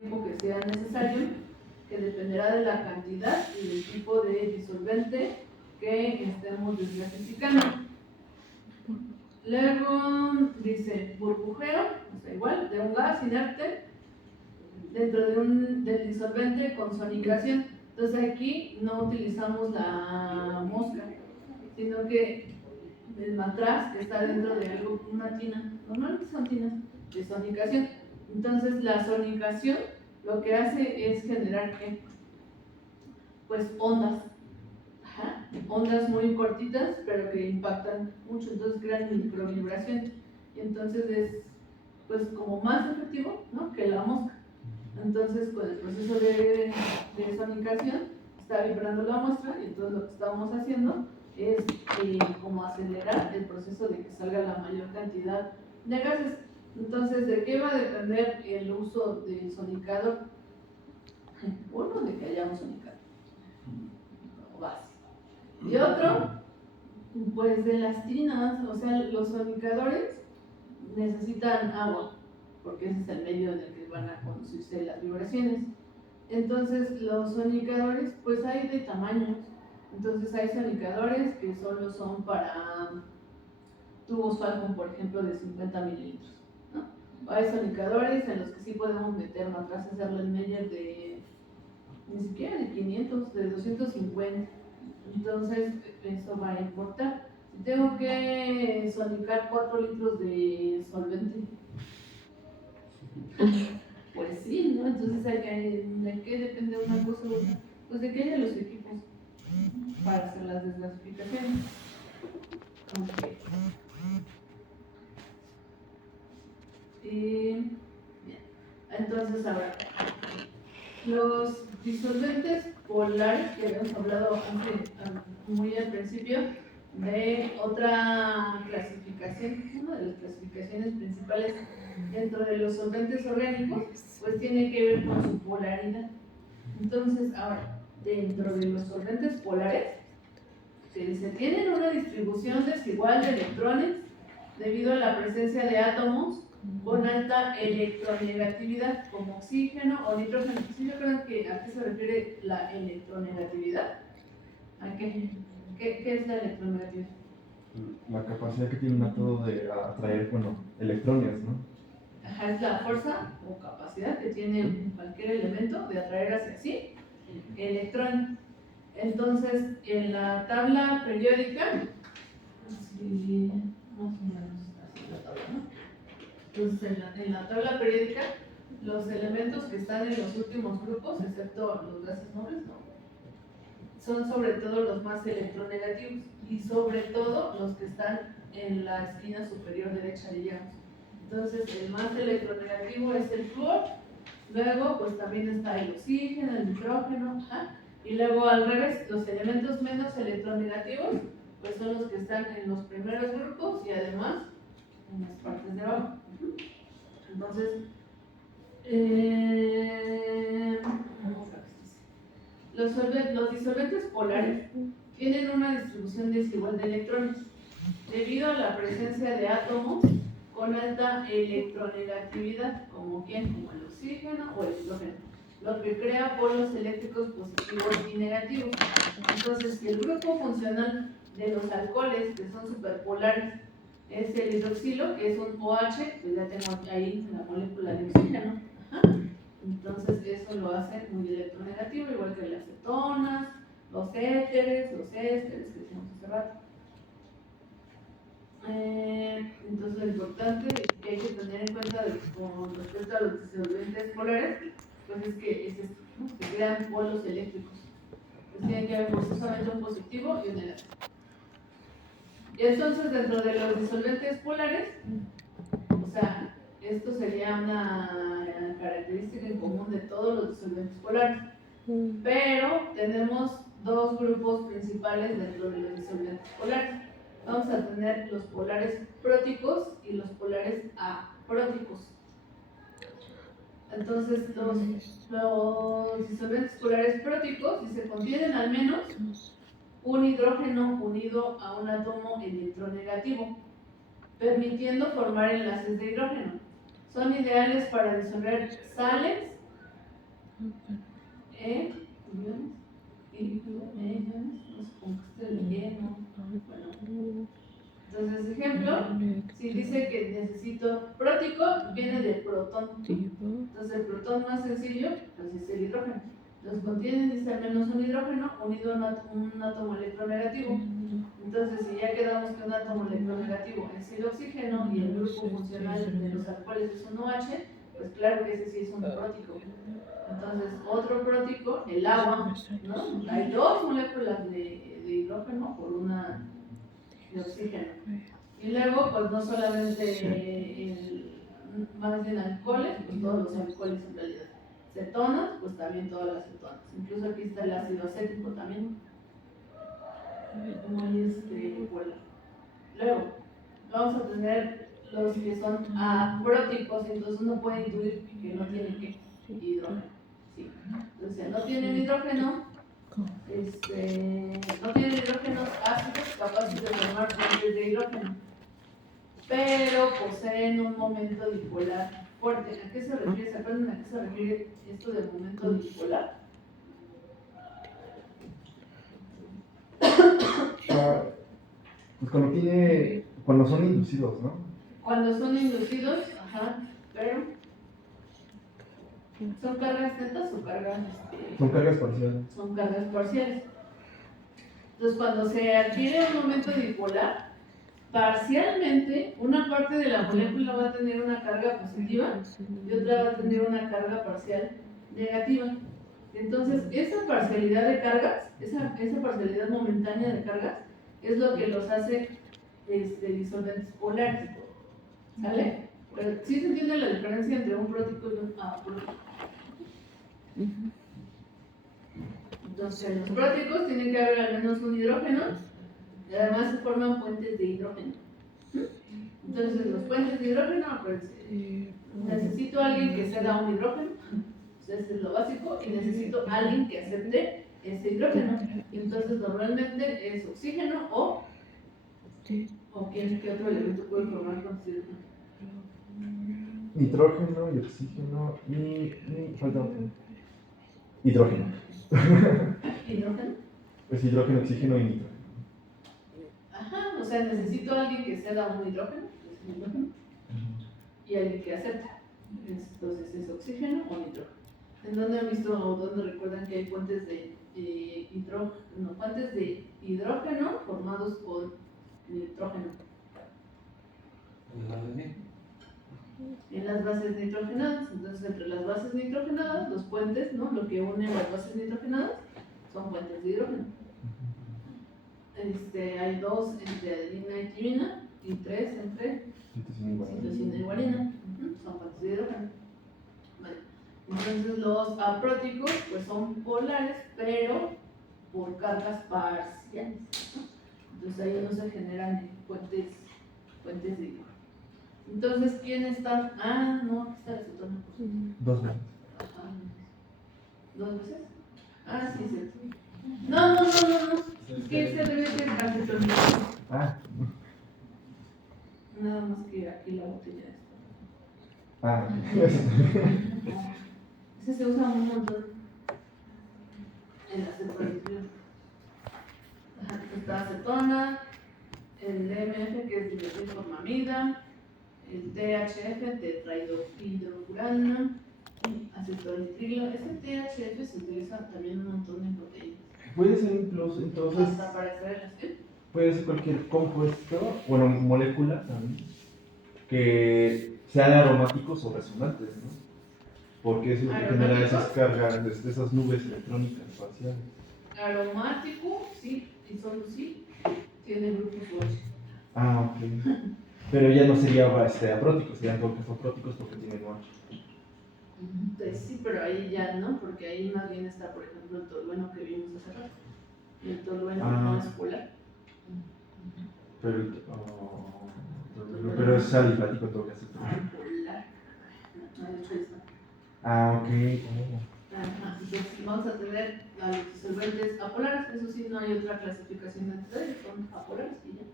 tiempo que sea necesario, que dependerá de la cantidad y del tipo de disolvente que estemos desgasificando. Luego dice burbujeo, o sea, igual, de un gas inerte dentro del disolvente con sonicación. Entonces aquí no utilizamos la mosca, sino que el matraz está dentro de algo, una tina, normalmente son tinas de sonicación. Entonces la sonicación lo que hace es generar ¿qué? Pues ondas, ondas muy cortitas pero que impactan mucho, entonces crean microvibraciones, y entonces es pues como más efectivo, ¿no? Que la mosca. Entonces con el proceso de sonicación está vibrando la muestra, y entonces lo que estamos haciendo es como acelerar el proceso de que salga la mayor cantidad de gases. Entonces, ¿de qué va a depender el uso del sonicador? Uno, de que haya un sonicador básico, y otro, pues de las tinas. O sea, los sonicadores necesitan agua, porque ese es el medio en el que van a conducirse las vibraciones. Entonces, los sonicadores, pues hay de tamaños. Entonces, hay sonicadores que solo son para tubos Falcon, por ejemplo, de 50 mililitros, ¿no? O hay sonicadores en los que sí podemos meter matraz, hacerle el Meyer de ni siquiera de 500, de 250. Entonces, eso va a importar. Si tengo que sonicar 4 litros de solvente, pues sí, ¿no? Entonces, ¿de qué depende una cosa u otra? Pues de que haya los equipos para hacer las desgasificaciones. Okay. Bien. Entonces, ahora, los disolventes polares que habíamos hablado antes, muy al principio, de otra clasificación, una de las clasificaciones principales dentro de los solventes orgánicos, pues tiene que ver con su polaridad. Entonces, ahora, dentro de los solventes polares, se dice, tienen una distribución desigual de electrones debido a la presencia de átomos con alta electronegatividad, como oxígeno o nitrógeno. ¿Sí yo creo que a qué se refiere la electronegatividad? ¿A qué? ¿Qué es la electronegatividad? La capacidad que tiene un átomo de atraer, bueno, electrones, ¿no? Ajá, es la fuerza o capacidad que tiene cualquier elemento de atraer hacia sí electrones. Entonces, en la tabla periódica, sí, más o menos así la tabla, ¿no? Entonces, en la tabla periódica, los elementos que están en los últimos grupos, excepto los gases nobles, ¿no? Son sobre todo los más electronegativos, y sobre todo los que están en la esquina superior derecha, digamos. Entonces, el más electronegativo es el flúor, luego pues también está el oxígeno, el nitrógeno, y luego al revés, los elementos menos electronegativos pues son los que están en los primeros grupos y además en las partes de abajo. Entonces, los disolventes polares tienen una distribución desigual de electrones debido a la presencia de átomos con alta electronegatividad, como el oxígeno o el hidrógeno, lo que crea polos eléctricos positivos y negativos. Entonces, el grupo funcional de los alcoholes, que son superpolares, es el hidroxilo, que es un OH, pues ya tengo ahí la molécula de oxígeno. Entonces, eso lo hace muy electronegativo, igual que las cetonas, los ésteres que decíamos hace rato. Entonces, lo importante que hay que tener en cuenta con respecto a los disolventes polares, pues es que es esto, ¿no? Se crean polos eléctricos. Pues tiene que haber forzosamente un positivo y un negativo. Y entonces, dentro de los disolventes polares, o sea, esto sería una característica en común de todos los disolventes polares. Pero tenemos dos grupos principales dentro de los disolventes polares. Vamos a tener los polares próticos y los polares apróticos. Entonces, los disolventes polares próticos, si se contienen al menos un hidrógeno unido a un átomo electronegativo, permitiendo formar enlaces de hidrógeno. Son ideales para disolver sales iones, y iones, no sé cómo que esté lleno. Bueno, entonces, ejemplo, si dice que necesito prótico, viene de protón. Entonces, el protón más sencillo, pues es el hidrógeno. Entonces, contiene, dice al menos un hidrógeno unido a un átomo electronegativo. Entonces, si ya quedamos que un átomo electronegativo es el oxígeno y el grupo funcional de los alcoholes es un OH, pues claro que ese sí es un prótico. Entonces, otro prótico, el agua, ¿no? Hay dos moléculas de hidrógeno por una de oxígeno. Y luego, pues no solamente más bien alcoholes, pues todos los alcoholes en realidad. Cetonas, pues también todas las cetonas. Incluso aquí está el ácido acético también. Muy bueno. Luego, vamos a tener los que son apróticos, entonces uno puede intuir que no tienen ¿qué? Hidrógeno. Sí. Entonces, no tienen hidrógeno, no tienen hidrógenos ácidos capaces de formar puentes de hidrógeno, pero poseen un momento dipolar fuerte. ¿A qué se refiere? ¿Se acuerdan a qué se refiere esto del momento dipolar? Pues cuando son inducidos, ¿no? Cuando son inducidos, ajá, pero ¿son cargas netas o cargas? Son cargas parciales. Son cargas parciales. Entonces, cuando se adquiere un momento dipolar, parcialmente una parte de la molécula va a tener una carga positiva y otra va a tener una carga parcial negativa. Entonces, esa parcialidad de cargas, esa parcialidad momentánea de cargas, es lo que los hace disolventes polares. ¿Sale? Pero sí se entiende la diferencia entre un prótico y un aprótico. Entonces, los próticos tienen que haber al menos un hidrógeno y además se forman puentes de hidrógeno. Entonces, los puentes de hidrógeno, acuérdense, necesito a alguien que ceda un hidrógeno, eso es lo básico, y necesito a alguien que acepte ese hidrógeno. Entonces, normalmente es oxígeno o ¿qué otro elemento puede formar con hidrógeno? Nitrógeno y oxígeno y falta otro. Hidrógeno. ¿Hidrógeno? Pues hidrógeno, oxígeno y nitrógeno. Ajá, o sea, necesito a alguien que ceda un hidrógeno, y alguien que acepte. Entonces, ¿es oxígeno o nitrógeno? ¿En dónde han visto o dónde recuerdan que hay puentes de hidrógeno formados con nitrógeno? En las bases nitrogenadas. Entonces, entre las bases nitrogenadas, los puentes, ¿no? Lo que une las bases nitrogenadas son puentes de hidrógeno. Hay 2 entre adenina y timina y 3 entre citosina y guanina. Son puentes de hidrógeno. Vale. Entonces, los apróticos pues son polares, pero por cargas parciales, ¿no? Entonces ahí no se generan puentes de hidrógeno. Entonces, ¿quién está? Ah, no, aquí está la cetona. 2 veces. Ajá. ¿2 veces? Ah, sí, sí. No. Es que se debe ser acetonina. Ah. Nada más que aquí la botella está. Ah. Ese se usa un montón en la separación. Está acetona, el DMF que es dimetilformamida, el THF, tetrahidrohidrofurana, acetonitrilo. Este THF se utiliza también un montón en proteínas. Puede ser incluso, entonces, hasta para extraer puede ser cualquier compuesto, bueno, molécula también, que sean aromáticos o resonantes, ¿no? Porque es lo que genera esas cargas, esas nubes electrónicas parciales. Aromático, sí, y solo sí, tiene grupos OH. Ah, ok. Pero ya no sería apróticos, serían todos apróticos porque tienen OH. Pues sí, pero ahí ya no, porque ahí más bien está, por ejemplo, el tolueno que vimos hace rato. El tolueno no es polar. Pero es alifático en todo caso. Polar. No, de hecho está. Ah, ok. Ajá, entonces vamos a tener a los disolventes apolares, eso sí, no hay otra clasificación de ellos, son apolares y ya.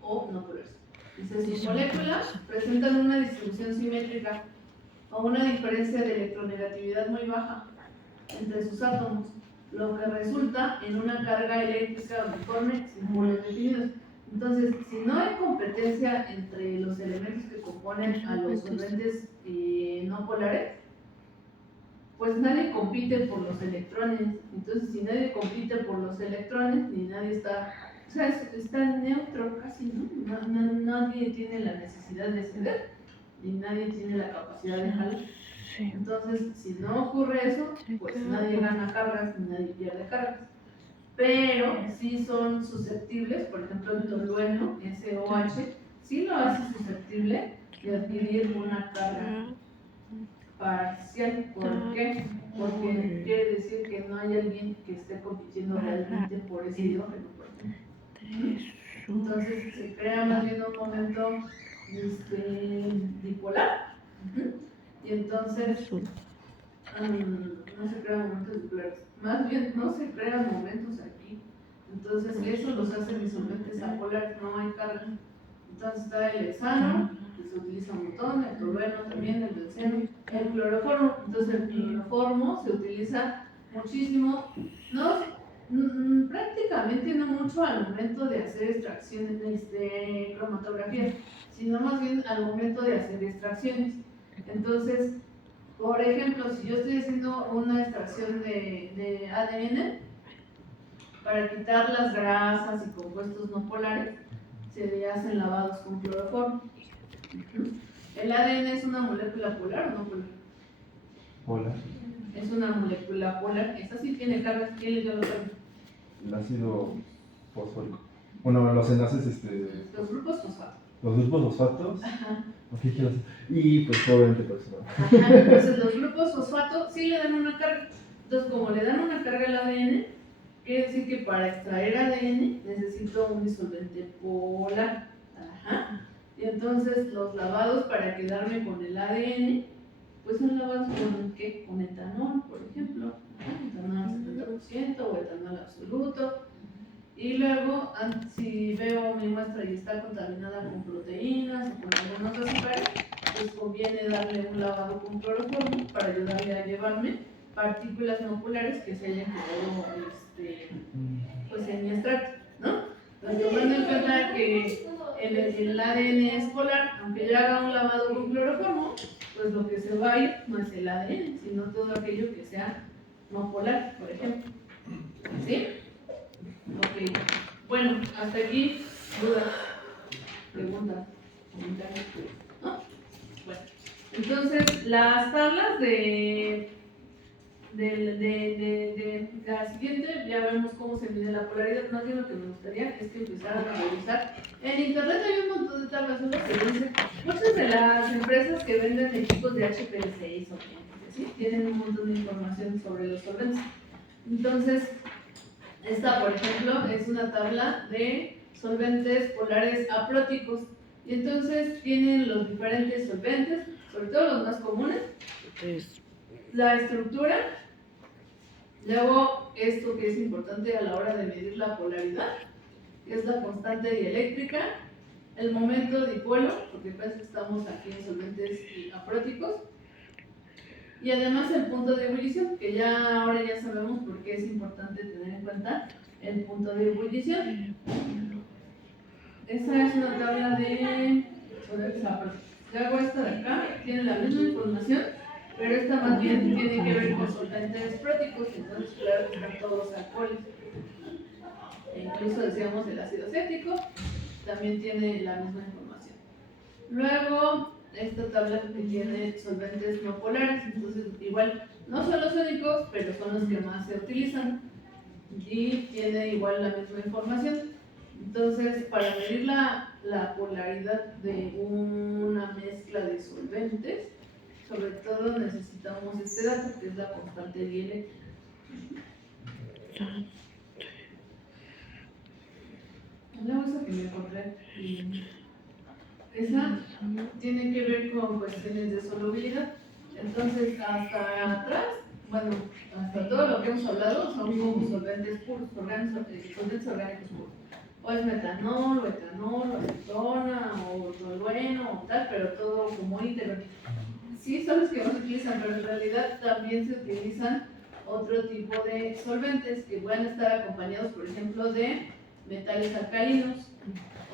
O no polares. Dice, sus moléculas presentan una distribución simétrica o una diferencia de electronegatividad muy baja entre sus átomos, lo que resulta en una carga eléctrica uniforme sin polos definidos. Entonces, si no hay competencia entre los elementos que componen a los solventes no polares, pues nadie compite por los electrones. Entonces, si nadie compite por los electrones, ni nadie está, o sea, está neutro casi, ¿no? Nadie tiene la necesidad de ceder, ni nadie tiene la capacidad de jalar. Entonces, si no ocurre eso, pues nadie gana cargas ni nadie pierde cargas. Pero sí son susceptibles, por ejemplo, el tolueno, SOH, sí lo hace susceptible de adquirir una carga parcial. ¿Por qué? Porque quiere decir que no hay alguien que esté compitiendo realmente por ese hidrógeno, por ejemplo. Entonces se crea más bien un momento dipolar. Y entonces no se crean momentos dipolares, más bien no se crean momentos aquí. Entonces eso los hace disolventes apolares, no hay carga. Entonces está el hexano, que se utiliza un montón, el tolueno también, el benceno, el cloroformo. Entonces el cloroformo se utiliza muchísimo, prácticamente no mucho al momento de hacer extracciones de cromatografía, sino más bien al momento de hacer extracciones. Entonces, por ejemplo, si yo estoy haciendo una extracción de ADN para quitar las grasas y compuestos no polares, se le hacen lavados con cloroformo. ¿El ADN es una molécula polar o no polar? Polar. Es una molécula polar. Esa sí tiene cargas. ¿Quién le dio los cargas? El ácido fosfórico. Bueno, los enlaces, Los grupos fosfato. Los grupos fosfatos. Ajá. Okay, y pues obviamente personal. Ajá. Entonces los grupos fosfato sí le dan una carga. Entonces, como le dan una carga al ADN, quiere decir que para extraer ADN necesito un disolvente polar. Ajá. Y entonces los lavados para quedarme con el ADN, pues son lavados con ¿qué? Con etanol, por ejemplo. Etanol al 70% o etanol absoluto. Y luego, si veo mi muestra y está contaminada con proteínas o con algunos azúcares, pues conviene darle un lavado con cloroformo para ayudarle a llevarme partículas no polares que se hayan quedado pues en mi extracto, ¿no? Entonces, tomando en cuenta que el ADN es polar, aunque yo haga un lavado con cloroformo, pues lo que se va a ir no es el ADN, sino todo aquello que sea no polar, por ejemplo. ¿Sí? Ok. Bueno, hasta aquí, dudas, preguntas, comentarios, ¿no? Bueno, entonces las tablas de la siguiente, ya vemos cómo se mide la polaridad. Más bien lo que me gustaría es que empezaran a revisar. En internet hay un montón de tablas, uno que dice, muchas de las empresas que venden equipos de HPLC o ¿sí? Tienen un montón de información sobre los solventes. Entonces, esta, por ejemplo, es una tabla de solventes polares apróticos. Y entonces tienen los diferentes solventes, sobre todo los más comunes, la estructura, luego esto que es importante a la hora de medir la polaridad, que es la constante dieléctrica, el momento dipolo, porque parece que estamos aquí en solventes apróticos, y además el punto de ebullición, que ya ahora ya sabemos por qué es importante tener en cuenta el punto de ebullición. Esa es una tabla de solventes apróticos. Luego esta de acá tiene la misma información, pero esta más bien tiene que ver con solventes próticos, entonces claro que están todos alcoholes. E incluso decíamos el ácido acético, también tiene la misma información. Luego, esta tabla que tiene solventes no polares, entonces igual, no son los únicos, pero son los que más se utilizan. Y tiene igual la misma información. Entonces, para medir la polaridad de una mezcla de solventes, sobre todo necesitamos este dato, que es la constante dieléctrica. Luego esa que me encontré, esa tiene que ver con cuestiones de solubilidad. Entonces, hasta atrás, bueno, hasta todo lo que hemos hablado son como solventes puros, solventes orgánicos puros. O es metanol, o etanol, o acetona, o tolueno, o tal, pero todo como íntegro. sí son los que más se utilizan, pero en realidad también se utilizan otro tipo de solventes que pueden estar acompañados, por ejemplo, de metales alcalinos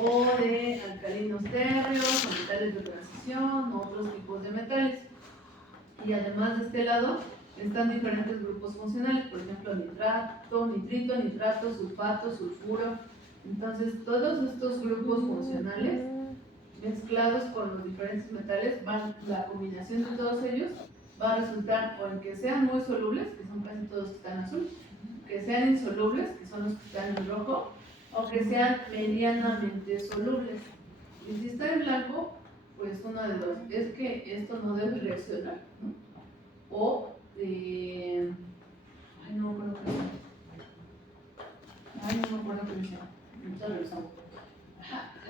o de alcalinos térreos o metales de transición o otros tipos de metales. Y además de este lado están diferentes grupos funcionales, por ejemplo, nitrato, nitrito, nitrato, sulfato, sulfuro. Entonces, todos estos grupos funcionales mezclados con los diferentes metales, la combinación de todos ellos va a resultar o en que sean muy solubles, que son casi todos que están en azul, que sean insolubles, que son los que están en rojo, o que sean medianamente solubles. Y si está en blanco, pues una de dos, es que esto no debe reaccionar, ¿no? O ay, no me acuerdo qué dice. Ay, no me acuerdo qué dice. Ahorita regresamos.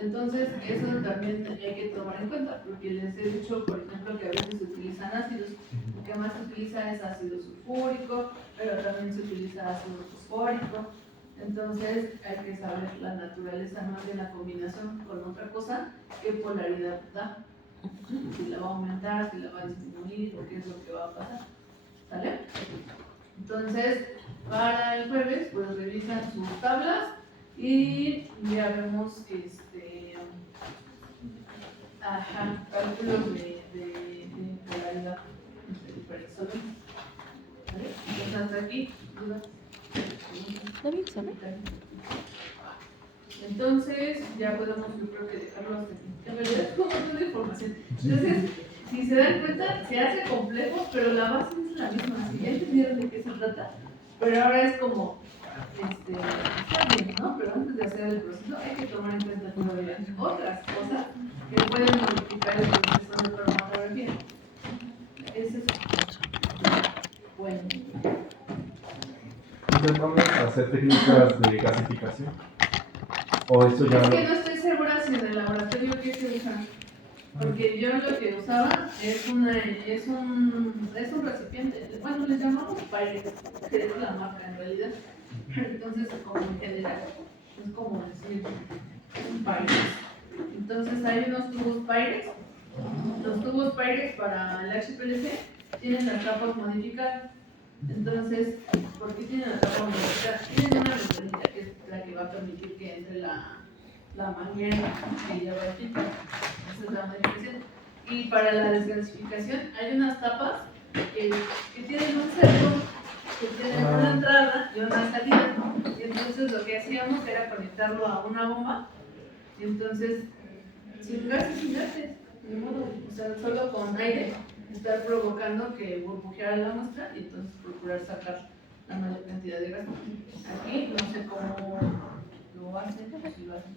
Entonces, eso también hay que tomar en cuenta, porque les he dicho, por ejemplo, que a veces se utilizan ácidos. Lo que más se utiliza es ácido sulfúrico, pero también se utiliza ácido fosfórico. Entonces, hay que saber la naturaleza más de la combinación con otra cosa, qué polaridad da. Si la va a aumentar, si la va a disminuir, o qué es lo que va a pasar. ¿Sale? Entonces, para el jueves, pues revisan sus tablas y ya vemos cálculos de polaridad de diferentes solventes. ¿Vale? Entonces, hasta aquí, ¿dudas? David, ¿sabe? Entonces, ya podemos, yo creo que dejarlo hasta aquí. En realidad es como toda la información. Entonces, si se dan cuenta, se hace complejo, pero la base es la misma. Si ya entendieron de qué se trata, pero ahora es como, está bien, ¿no? Pero antes de hacer el proceso hay que tomar en cuenta todavía otras cosas que pueden modificar el proceso de cromatografía. Ese es bueno. Entonces vamos a hacer técnicas de gasificación. O eso ya Es no. que no estoy segura si en el laboratorio qué se usa. Porque yo lo que usaba es un recipiente, bueno, le llamamos Pyrex, que es la marca en realidad. Entonces, como en general, es como decir un Pyrex. Entonces, hay unos tubos Pyrex. Los tubos Pyrex para el HPLC tienen las tapas modificadas. Entonces, ¿por qué tienen la tapa modificada? Tienen una ventanilla que es la que va a permitir que entre la manguera que lleva el filtro. Esa es la modificación. Y para la desgasificación hay unas tapas que tienen un cerco, que tienen una entrada y una salida, ¿no? Y entonces lo que hacíamos era conectarlo a una bomba, y entonces sin gases inertes, de modo, o sea, solo con aire, estar provocando que burbujeara la muestra y entonces procurar sacar la mayor cantidad de gas. Aquí no sé cómo lo hacen, si lo hacen.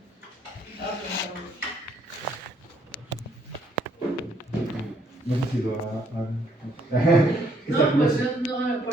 No sé si lo ha. No, pues yo no me acuerdo.